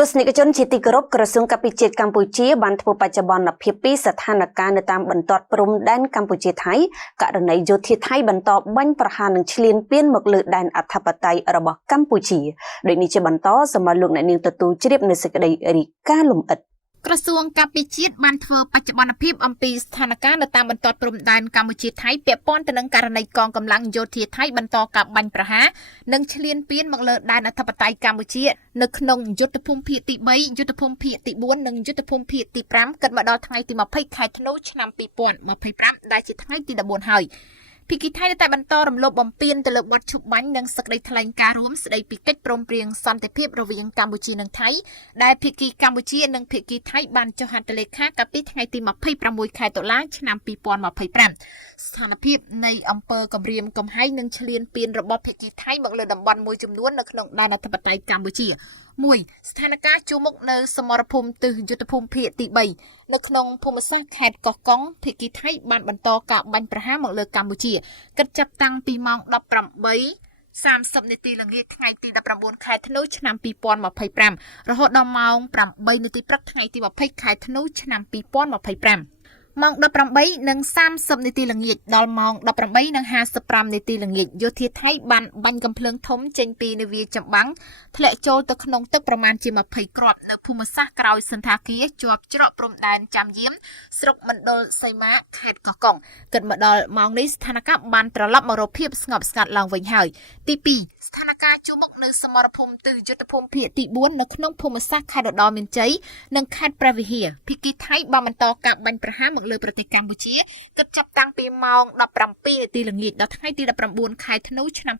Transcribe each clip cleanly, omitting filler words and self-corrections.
ទស្សនិកជនជាទីគោរពក្រសួងកាពិជាតិកម្ពុជាបានធ្វើបច្ចុប្បន្នភាពពីស្ថានភាពនៅតាមបន្ទាត់ព្រំដែនកម្ពុជាថៃករណីយោធាថៃបន្តបាញ់ប្រហារនឹងឈ្លានពានមកលើដែនអធិបតេយ្យរបស់កម្ពុជាដូចនេះជាបន្តសូមលោកអ្នកនាងទទួលជ្រាបនៅសេចក្តីរាយការណ៍លម្អិតក្រសួងកាពិជាតិបានធ្វើបច្ចុប្បន្នភាពអំពីស្ថានភាពនៅតាមបន្ទាត់ព្រំដែនកម្ពុជាថៃពាក់ព័ន្ធទៅនឹងករណីកងកម្លាំងយោធាថៃបន្តការបាញ់ប្រហារនិងឈ្លានពានមកលើដែនអធិបតេយ្យកម្ពុជានៅក្នុងយុទ្ធភូមិភាគទី3យុទ្ធភូមិភាគទី4និងយុទ្ធភូមិភាគទី5គិតមកដល់ថ្ងៃទី20ខែធ្នូឆ្នាំ2025ដែលជាថ្ងៃទី14ហើយភាគីថៃតែបន្តរំលោភបំពានទៅលើបទឈប់បាញ់និងសេចក្តីថ្លែងការណ៍រួមស្តីពីកិច្ចព្រមព្រៀងសន្តិភាពរវាងកម្ពុជានិងថៃដែលភាគីកម្ពុជានិងភាគីថៃបានចុះហត្ថលេខាកាលពីថ្ងៃទី26ខែតុលាឆ្នាំ2025ស្ថានភាពនៃអំពើគំរាមកំហែងនិងឈ្លានពានរបស់ភាគីថៃមកលើតំបន់មួយចំនួននៅក្នុងដែនអធិបតេយ្យកម្ពុជា1ស្ថានភាពជួរមុខនៅសមរភូមិទិសយុទ្ធភូមិភាគទី3នៅក្នុងភូមិសាស្ត្រខេត្តកោះកុងភាគីថៃបានបន្តការបាញ់ប្រហារមកលើកម្ពុជាគិតចាប់តាំងពីម៉ោង18:30នាទីល្ងាចថ្ងៃទី19ខែធ្នូឆ្នាំ2025រហូតដល់ម៉ោង8នាទីព្រឹកថ្ងៃទី20ខែធ្នូឆ្នាំ2025ម៉ោង18:30នាទីល្ងាចដល់ម៉ោង18:55នាទីល្ងាចយោធាថៃបានបាញ់កាំភ្លើងធំចេញពីនាវាចម្បាំងធ្លាក់ចូលទៅក្នុងទឹកប្រមាណជា20គ្រាប់នៅភូមិសាស្ត្រក្រោយសន្តាគារជាប់ច្រកព្រំដែនចាំយាមស្រុកមណ្ឌលសីមាខេត្តកោះកុងគិតមកដល់ម៉ោងនេះស្ថានភាពបានត្រឡប់មករកភាពស្ងប់ស្ងាត់ឡើងវិញហើយទី2ស្ថានភាពជួរមុខនៅសមរភូមិទិសយុទ្ធភូមិភាគទី4នៅក្នុងភូមិសាស្ត្រខេត្តឧត្តរមានជ័យនិងខេត្តព្រះវិហារភាគីថៃបានបន្តការបាញ់ប្រហារមកលើប្រទេសកម្ពុជាគិតចាប់តាំងពីម៉ោង17នាទីល្ងាចដល់ថ្ងៃទី19ខែធ្នូឆ្នាំ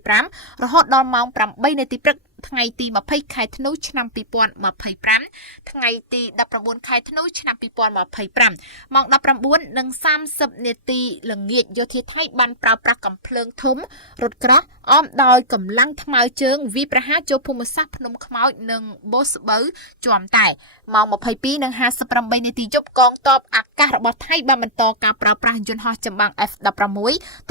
2025រហូតដល់ម៉ោង8នាទីព្រឹកថ្ងៃទី20ខែធ្នូឆ្នាំ2025ថ្ងៃទី19ខែធ្នូឆ្នាំ2025ម៉ោង19:30នាទីល្ងាចយោធាថៃបានប្រើប្រាស់កាំភ្លើងធំរថក្រោះអមដោយកម្លាំងថ្មើរជើងវាយប្រហារចូលភូមិសាស្ត្រភ្នំខ្មោចនិងបូស្បូវជាំតែម៉ោង22:58នាទីយប់កងទ័ពអាកាសរបស់ថៃបានបន្តការប្រើប្រាស់យន្តហោះចម្បាំង F16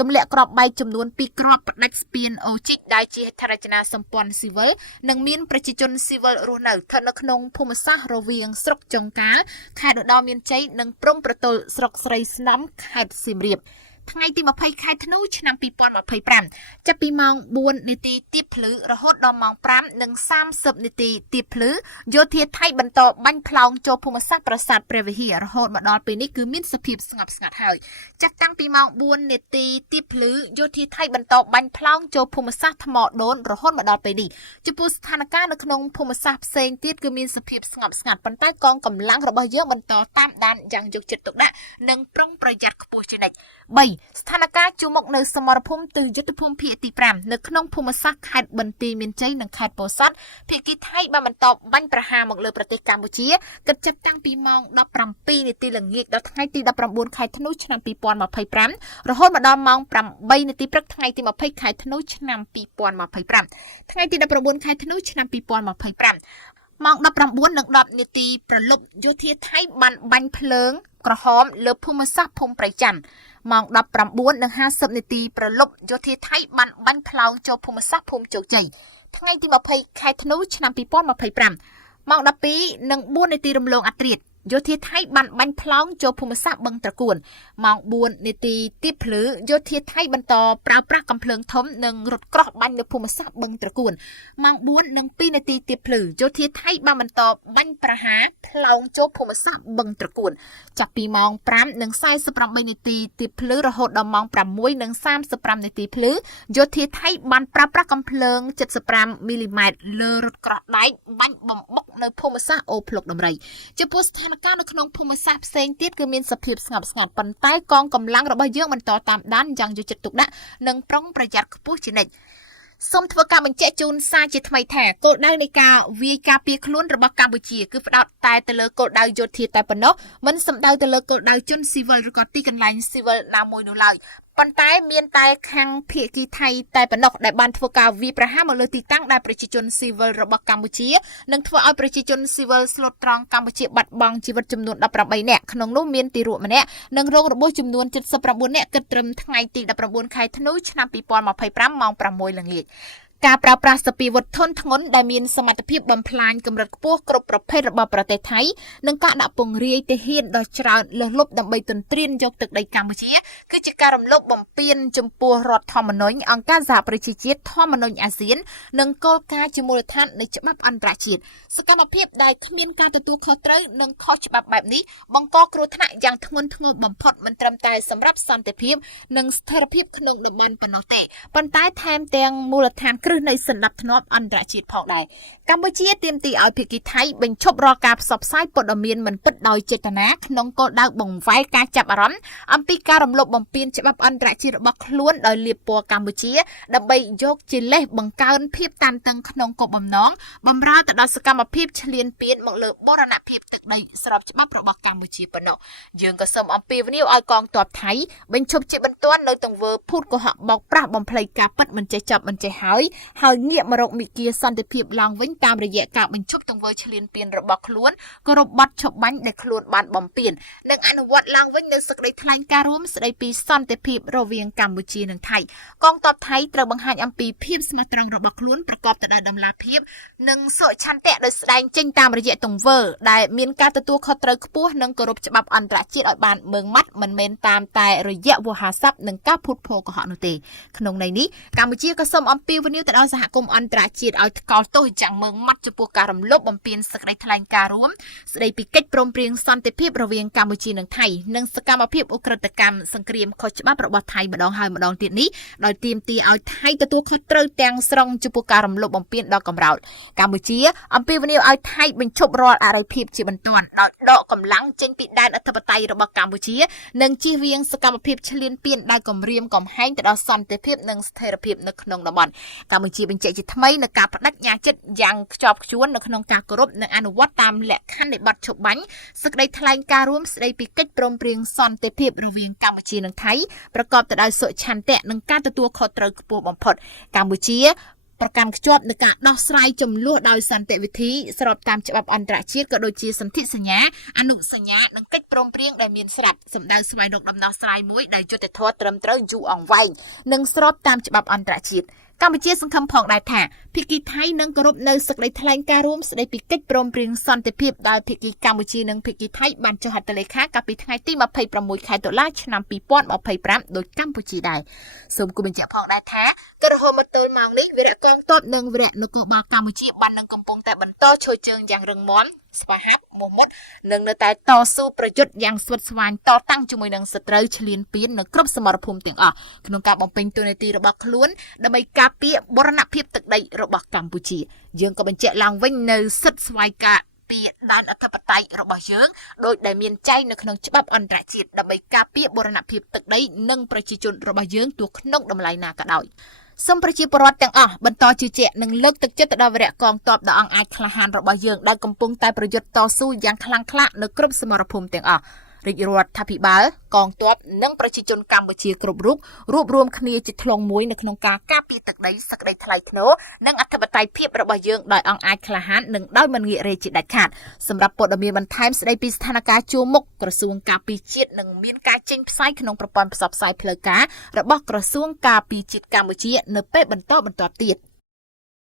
ទម្លាក់គ្រាប់បែកចំនួន2គ្រាប់ផ្ដាច់ស្ពានអូជីកដែលជាហេដ្ឋារចនាសម្ព័ន្ធស៊ីវិលនិងមានប្រជាជនស៊ីវិលរស់នៅស្ថិតនៅក្នុងភូមិសាស្ត្ររវាងស្រុកចុងកាលខេត្តឧត្តរមានជ័យនិងព្រំប្រទល់ស្រុកស្រីស្នំខេត្តសៀមរាបថ្ងៃទី20ខែធ្នូឆ្នាំ2025ចាប់ពីម៉ោង4នាទីទៀបភ្លឺរហូតដល់ម៉ោង5:30នាទីទៀបភ្លឺយោធាថៃបន្តបាញ់ផ្លោងចូលភូមិសាស្ត្រប្រាសាទព្រះវិហាររហូតមកដល់ពេលនេះគឺមានសភាពស្ងប់ស្ងាត់ហើយចាប់តាំងពីម៉ោង4នាទីទៀបភ្លឺយោធាថៃបន្តបាញ់ផ្លោងចូលភូមិសាស្ត្រថ្មដូនរហូតមកដល់ពេលនេះចំពោះស្ថានភាពនៅក្នុងភូមិសាស្ត្រផ្សេងទៀតគឺមានសភាពស្ងប់ស្ងាត់ប៉ុន្តែកងកម្លាំងរបស់យើងបន្តតាមដានយ៉ាងយកចិត្តទុកដាក់និងប្រុងប្រយ័ត្នខ្ពស់ជានិច្ច3ស្ថានភាពជួរមុខនៅសមរភូមិទិសយុទ្ធភូមិភាគទី5នៅក្នុងភូមិសាស្ត្រខេត្តបន្ទាយមានជ័យនិងខេត្តពោធិ៍សាត់ភាគីថៃបានបន្តបាញ់ប្រហារមកលើប្រទេសកម្ពុជាគិតចាប់តាំងពីម៉ោង17នាទីល្ងាចដល់ថ្ងៃទី19ខែធ្នូឆ្នាំ2025រហូតមកដល់ម៉ោង8នាទីព្រឹកថ្ងៃទី20ខែធ្នូឆ្នាំ2025ថ្ងៃទី19ខែធ្នូឆ្នាំ2025ម៉ោង19:10នាទីព្រលប់យោធាថៃបានបាញ់ភ្លើងក្រហមលើភូមិសាស្ត្រភូមិព្រៃច័ន្ទម៉ោង19:50នាទីព្រលប់យោធាថៃបានបាញ់ផ្លោងចូលភូមិសាស្ត្រភូមិជោគជ័យថ្ងៃទី20ខែធ្នូឆ្នាំ2025ម៉ោង12:04នាទីរំលងអធ្រាត្រយោធាថៃបានបាញ់ផ្លោងចូលភូមិសាស្ត្របឹងត្រកួនម៉ោង4នាទីទៀបភ្លឺយោធាថៃបន្តប្រើប្រាស់កាំភ្លើងធំនិងរថក្រោះបាញ់នៅភូមិសាស្ត្របឹងត្រកួនម៉ោង4:02នាទីទៀបភ្លឺយោធាថៃបានបន្តបាញ់ប្រហារផ្លោងចូលភូមិសាស្ត្របឹងត្រកួនចាប់ពីម៉ោង5:48នាទីទៀបភ្លឺរហូតដល់ម៉ោង6:35នាទីភ្លឺយោធាថៃបានប្រើប្រាស់កាំភ្លើង75មីលីម៉ែត្រលើរថក្រោះដែកបាញ់បំបុកនៅភូមិសាស្ត្រអូភ្លុកដំរីចំពោះស្ថានភាពនៅក្នុងភូមិសាស្ត្រផ្សេងទៀតគឺមានសភាពស្ងប់ស្ងាត់ប៉ុន្តែកងកម្លាំងរបស់យើងបន្តតាមដានយ៉ាងយកចិត្តទុកដាក់និងប្រុងប្រយ័ត្នខ្ពស់ជានិច្ចសូមធ្វើការបញ្ជាក់ជូនសារជាថ្មីថាគោលដៅនៃការវាយការពារខ្លួនរបស់កម្ពុជាគឺផ្ដោតតែទៅលើគោលដៅយោធាតែប៉ុណ្ណោះមិនសំដៅទៅលើគោលដៅជនស៊ីវិលឬក៏ទីកន្លែងស៊ីវិលណាមួយនោះឡើយប៉ុន្តែមានតែខាងភាគីថៃតែប៉ុណ្ណោះដែលបានធ្វើការវាយប្រហារមកលើទីតាំងដែលប្រជាជនស៊ីវិលរបស់កម្ពុជានិងធ្វើឲ្យប្រជាជនស៊ីវិលស្លូតត្រង់កម្ពុជាបាត់បង់ជីវិតចំនួន18នាក់ក្នុងនោះមានទារកម្នាក់និងរងរបួសចំនួន79នាក់គិតត្រឹមថ្ងៃទី19ខែធ្នូឆ្នាំ2025ម៉ោង6ល្ងាច ការប្រើប្រាស់សពាវុធធនធ្ងន់ដែលមានសមត្ថភាពបំផ្លាញកម្រិតខ្ពស់គ្រប់ប្រភេទរបស់ប្រទេសថៃនិងការដាក់ពង្រាយទាហានដ៏ច្រើនលើសលប់ដើម្បីទន្ទ្រានយកទឹកដីកម្ពុជាគឺជាការរំលោភបំពានចំពោះរដ្ឋធម្មនុញ្ញអង្គការសហប្រជាជាតិធម្មនុញ្ញអាស៊ាននិងគោលការណ៍ជាមូលដ្ឋាននៃច្បាប់អន្តរជាតិសកម្មភាពដែលគ្មានការទទួលខុសត្រូវនិងខុសច្បាប់បែបនេះបង្កគ្រោះថ្នាក់យ៉ាងធ្ងន់ធ្ងរបំផុតមិនត្រឹមតែសម្រាប់សន្តិភាពនិងស្ថិរភាពក្នុងតំបន់ប៉ុណ្ណោះទេប៉ុន្តែថែមទាំងមូលដ្ឋានគ្រឹះនៃសន្តិភាពអន្តរជាតិផងដែរកម្ពុជាទាមទារឲ្យភាគីថៃបញ្ឈប់រាល់ការផ្សព្វផ្សាយព័ត៌មានមិនពិតដោយចេតនាក្នុងគោលដៅបង្វែរការចាប់អារម្មណ៍អំពីការរំលោភបំពានច្បាប់អន្តរជាតិរបស់ខ្លួនដោយលាបពណ៌កម្ពុជាដើម្បីយកជាលេសបង្កើនភាពតានតឹងក្នុងគោលបំណងបំរើទៅដល់សកម្មភាពឈ្លានពានមកលើបូរណភាពទឹកដីស្របច្បាប់របស់កម្ពុជាប៉ុណ្ណោះយើងក៏សូមអំពាវនាវឲ្យកងទ័ពថៃបញ្ឈប់ជាបន្ទាន់នៅទង្វើភូតកុហកបោកប្រាស់បំភ្លៃការពិតមិនចេះចប់មិនចេះហើយងាកមករកមីគាសន្តិភាពឡើងវិញតាមរយៈការបញ្ឈប់ទង្វើឈ្លានពានរបស់ខ្លួនគោរពបទឈប់បាញ់ដែលខ្លួនបានបំពាននិងអនុវត្តឡើងវិញនូវសេចក្តីថ្លែងការណ៍រួមស្តីពីសន្តិភាពរវាងកម្ពុជានិងថៃកងទ័ពថៃត្រូវបង្ហាញអំពីភាពស្មោះត្រង់របស់ខ្លួនប្រកបទៅដោយតម្លាភាពនិងសុឆន្ទៈដោយស្ដែងចេញតាមរយៈទង្វើដែលមានការទទួលខុសត្រូវខ្ពស់និងគោរពច្បាប់អន្តរជាតិឲ្យបានម៉ឺងម៉ាត់មិនមែនតាមតែរយៈវោហារស័ព្ទនិងការភូតភរកុហកនោះទេក្នុងន័យនេះកម្ពុជាក៏សូមអំពាវនាវទៅដល់សហគមន៍អន្តរជាតិឲ្យថ្កោលទោសយ៉ាងម៉ឺងម៉ាត់ចំពោះការរំលោភបំពានសេចក្តីថ្លែងការណ៍រួមស្តីពីកិច្ចព្រមព្រៀងសន្តិភាពរវាងកម្ពុជានិងថៃនិងសកម្មភាពអ ுக ្រិតកម្មសង្គ្រាមខុសច្បាប់របស់ថៃម្ដងហើយម្ដងទៀតនេះដោយទាមទារឲ្យថៃទទួលខុសត្រូវទាំងស្រុងចំពោះការរំលោភបំពានដ៏កម្រោតកម្ពុជាអំពាវនាវឲ្យថៃបញ្ឈប់រាល់អរិយភាពជាបន្ទាន់ដោយដកកម្លាំងចេញពីដែនអធិបតេយ្យរបស់កម្ពុជានិងជៀសវាងសកម្មភាពឈ្លានពានដែលគំរាមកំហែងទៅដល់សន្តិភាពនិងស្ថិរភាពនៅក្នុងតំបន់កម្ពុជាបញ្ជាក់ជាថ្មីនៅការបដិញ្ញាចិត្តយ៉ាងខ្ជាប់ខ្ជួននៅក្នុងការគោរពនិងអនុវត្តតាមលក្ខខណ្ឌនៃបទឈប់បាញ់សេចក្តីថ្លែងការណ៍រួមស្តីពីកិច្ចព្រមព្រៀងសន្តិភាពរវាងកម្ពុជានិងថៃប្រកបទៅដោយសុឆន្ទៈនិងការទទួលខុសត្រូវខ្ពស់បំផុតកម្ពុជាប្រកាន់ខ្ជាប់នឹងការដោះស្រាយចំនួនដោយសន្តិវិធីស្របតាមច្បាប់អន្តរជាតិក៏ដូចជាសន្ធិសញ្ញាអនុសញ្ញានិងកិច្ចព្រមព្រៀងដែលមានស្រាប់សម្ដៅស្វែងរកដំណោះស្រាយមួយដែលយុត្តិធម៌ត្រឹមត្រូវយូរអង្វែងនិងស្របតាមច្បាប់អន្តរជាតិកម្ពុជាសង្ឃឹមផងដែរថាភាគីថៃនឹងគោរពនៅសេចក្តីថ្លែងការណ៍រួមស្តីពីកិច្ចព្រមព្រៀងសន្តិភាពដែលភាគីកម្ពុជានិងភាគីថៃបានចុះហត្ថលេខាកាលពីថ្ងៃទី26ខែតុលាឆ្នាំ2025ដោយកម្ពុជាដែរសូមគូបញ្ជាក់ផងដែរថាក៏រហូតមកទល់ម៉ោងនេះវីរៈកងទ័ពនិងវីរៈនគរបាលកម្ពុជាបាននឹងកំពុងតែបន្តឈរជើងយ៉ាងរឹងមាំស្វាហាប់មោះមុតនិងនៅតែតស៊ូប្រយុទ្ធយ៉ាងស្វិតស្វាញតតាំងជាមួយនឹងសត្រូវឈ្លានពាននៅគ្រប់សមរភូមិទាំងអស់ក្នុងការបំពេញតួនាទីរបស់ខ្លួនដើម្បីការពារបូរណភាពទឹកដីរបស់កម្ពុជាយើងក៏បញ្ជាក់ឡើងវិញនៅសិទ្ធិស្វ័យការពីដែនអធិបតេយ្យរបស់យើងដោយដែលមានចែងនៅក្នុងច្បាប់អន្តរជាតិដើម្បីការពារបូរណភាពទឹកដីនិងប្រជាជនរបស់យើងទោះក្នុងតម្លៃណាក៏ដោយសូមប្រជាពលរដ្ឋទាំងអស់បន្តជឿជាក់និងលើកទឹកចិត្តទៅដល់វីរៈកងទ័ពដ៏អង់អាចក្លាហានរបស់យើងដែលកំពុងតែប្រយុទ្ធតស៊ូយ៉ាងខ្លាំងក្លានៅគ្រប់សមរភូមិទាំងអស់រាជរដ្ឋាភិបាលកងទ័ពនិងប្រជាជនកម្ពុជាគ្រប់រូបរួបរวมគ្នាជាធ្លុងមួយនៅក្នុងការការពារទឹកដីសក្តីថ្លៃថ្នូរនិងអធិបតេយ្យភាពរបស់យើងដោយអង្គអាចក្លាហាននិងដោយមិនងាករេជាដាច់ខាតសម្រាប់ព័ត៌មានបន្ថែមស្តីពីស្ថានភាពជួរមុខក្រសួងការពារជាតិនិងមានការចេញផ្សាយក្នុងប្រព័ន្ធផ្សព្វផ្សាយផ្លូវការរបស់ក្រសួងការពារជាតិកម្ពុជានៅពេលបន្តទៀត